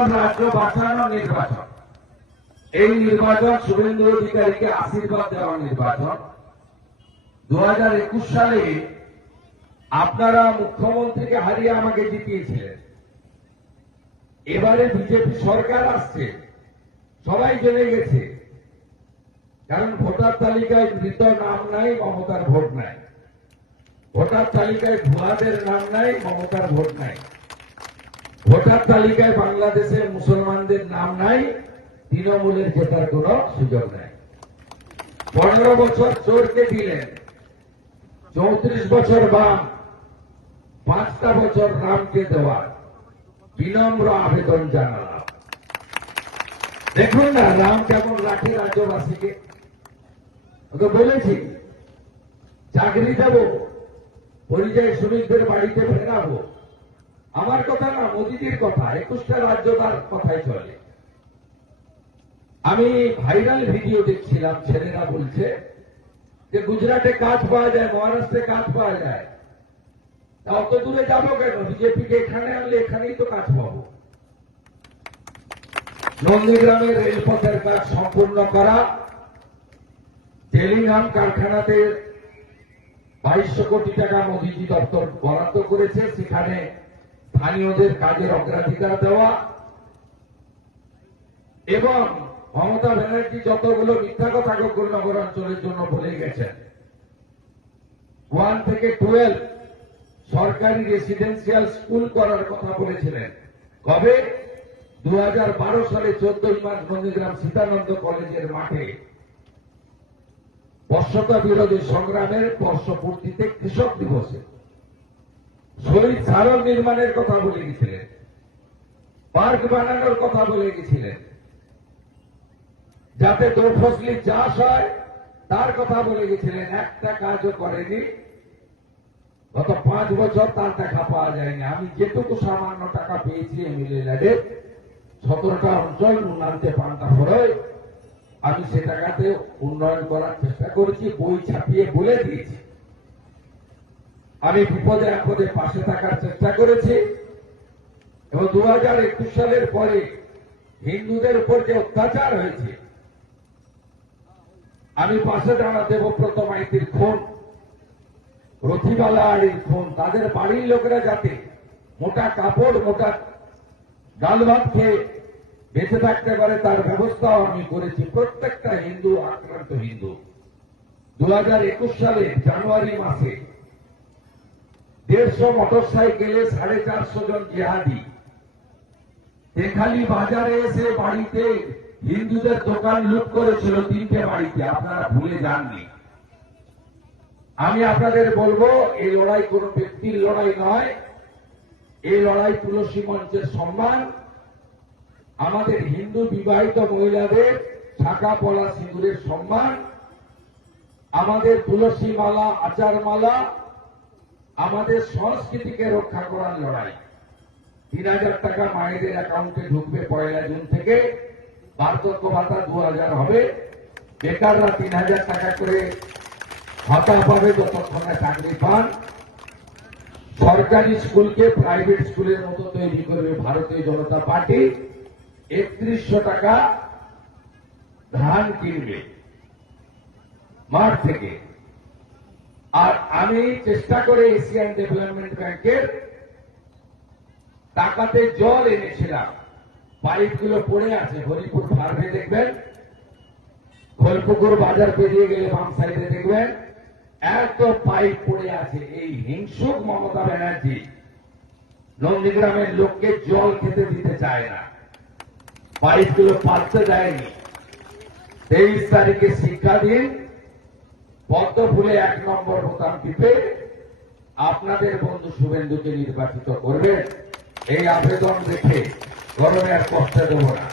নির্বাচন রাজ্য বাঁচানো নির্বাচন, এই নির্বাচন শুভেন্দু অধিকারীকে আশীর্বাদ দেওয়ার নির্বাচন। 2021 সালে আপনারা মুখ্যমন্ত্রীকে হারিয়ে আমাকে জিতিয়েছিলেন। এবারে বিজেপি সরকার আসছে, সবাই জেনে গেছে, কারণ ভোটার তালিকায় মৃত নাম নাই, মমতার ভোট নাই। ভোটার তালিকায় ভুয়াদের নাম নাই, মমতার ভোট নাই। ভোটার তালিকায় বাংলাদেশের মুসলমানদের নাম নাই, তৃণমূলের জেতার কোন সুযোগ নাই। 15 বছর চোরকে দিলেন, 34 বছর বাম, 5টা বছর রামকে দেওয়ার বিনম্র আবেদন জানালাম। দেখুন না রাম কেমন রাখে রাজ্যবাসীকে। ওকে বলেছি চাকরি দেব, পরিযায়ী শ্রমিকদের বাড়িতে ফেরাবো। আমার কথা না, মোদীজির কথা। 21টা রাজ্য তার কথাই চলে। আমি ভাইরাল ভিডিও দেখছিলাম, ছেলেরা বলছে যে গুজরাটে কাজ পাওয়া যায়, মহারাষ্ট্রে কাজ পাওয়া যায়, তা অত দূরে যাবো কেন? বিজেপিকে এখানে আনলে এখানেই তো কাজ পাবো। নন্দীগ্রামের রেলপথের কাজ সম্পূর্ণ করা, টেলিগ্রাম কারখানাতে 2200 কোটি টাকা মোদীজি দপ্তর বরাদ্দ করেছে, সেখানে স্থানীয়দের কাজের অগ্রাধিকার দেওয়া, এবং মমতা ব্যানার্জি যতগুলো মিথ্যা কথা গোকুল নগর অঞ্চলের জন্য বলে গেছেন, 1 থেকে 12 সরকারি রেসিডেন্সিয়াল স্কুল করার কথা বলেছিলেন। কবে? 2012 সালে 14 মার্চ নন্দীগ্রাম সীতানন্দ কলেজের মাঠে বর্ষতা বিরোধী সংগ্রামের বর্ষপূর্তিতে কৃষক দিবসে শহীদ স্মারক নির্মাণের কথা বলে গেছিলেন, পার্ক বানানোর কথা বলে গেছিলেন, যাতে দোফসলি চাষ হয় তার কথা বলে গেছিলেন। একটা কাজও করেনি। গত 5 বছর তার টাকা পাওয়া যায়নি। আমি যেটুকু সামান্য টাকা পেয়েছি এমএলএ ল্যাডে 17টা অঞ্চল উন্নয়নতে পান্তা ফরয়, আমি সে টাকাতে উন্নয়ন করার চেষ্টা করেছি, বই ছাপিয়ে বলে দিয়েছি। আমি বিপদে আপদে পাশে থাকার চেষ্টা করেছি, এবং 2021 সালের পরে হিন্দুদের উপর যে অত্যাচার হয়েছে, আমি পাশে দাঁড়া দেবব্রত মাইতির খুন, রথিবালা আড়ির খুন, তাদের বাড়ির লোকেরা যাতে মোটা কাপড়, মোটা ডাল ভাত খেয়ে বেঁচে থাকতে পারে তার ব্যবস্থাও আমি করেছি। প্রত্যেকটা হিন্দু আক্রান্ত হিন্দু। 2021 সালে জানুয়ারি মাসে 150 মোটরসাইকেলে 450 জন জিহাদি তেখালি বাজারে এসে বাড়িতে হিন্দুদের দোকান লুট করেছিল, 3টে বাড়িতে। আপনারা ভুলে যাননি। আমি আপনাদের বলবো, এই লড়াই কোন ব্যক্তির লড়াই নয়, এই লড়াই তুলসী মঞ্চের সম্মান। আমাদের হিন্দু বিবাহিত মহিলাদের শাখা পলা সিঁদুরের সম্মান, আমাদের তুলসী মালা, আচার মালা, আমাদের সংস্কৃতিকে রক্ষা করার লড়াই। 3000 টাকা মায়েদের অ্যাকাউন্টে ঢুকবে 1 জুন থেকে, বার্ধক্য ভাতা 2000 হবে, বেকাররা 3000 টাকা করে ভাতা পাবে যতক্ষণে চাকরি পান। সরকারি স্কুলকে প্রাইভেট স্কুলের মতো তৈরি করবে ভারতীয় জনতা পার্টি। 3100 টাকা ধান কিনবে মাঠ থেকে। আর আমি চেষ্টা করে এশিয়ান ডেভেলপমেন্ট ব্যাংকের টাকাতে জল এনেছিলাম, পাইপগুলো পড়ে আছে। হরিপুর ফার্মে দেখবেন, খোলপুকুর বাজার পেরিয়ে গেলে বাম সাইডে দেখবেন এত পাইপ পড়ে আছে। এই হিংসুক মমতা ব্যানার্জি নন্দীগ্রামের লোককে জল খেতে দিতে চায় না, পাইপগুলো পাল্টে দেয়নি। 23 তারিখে শিক্ষা দিন, পদ্ম ফুলে 1 নম্বর বোতাম টিপে আপনাদের বন্ধু শুভেন্দুকে নির্বাচিত করবেন। এই আবেদন রেখে গরমে আর কষ্ট দেব না।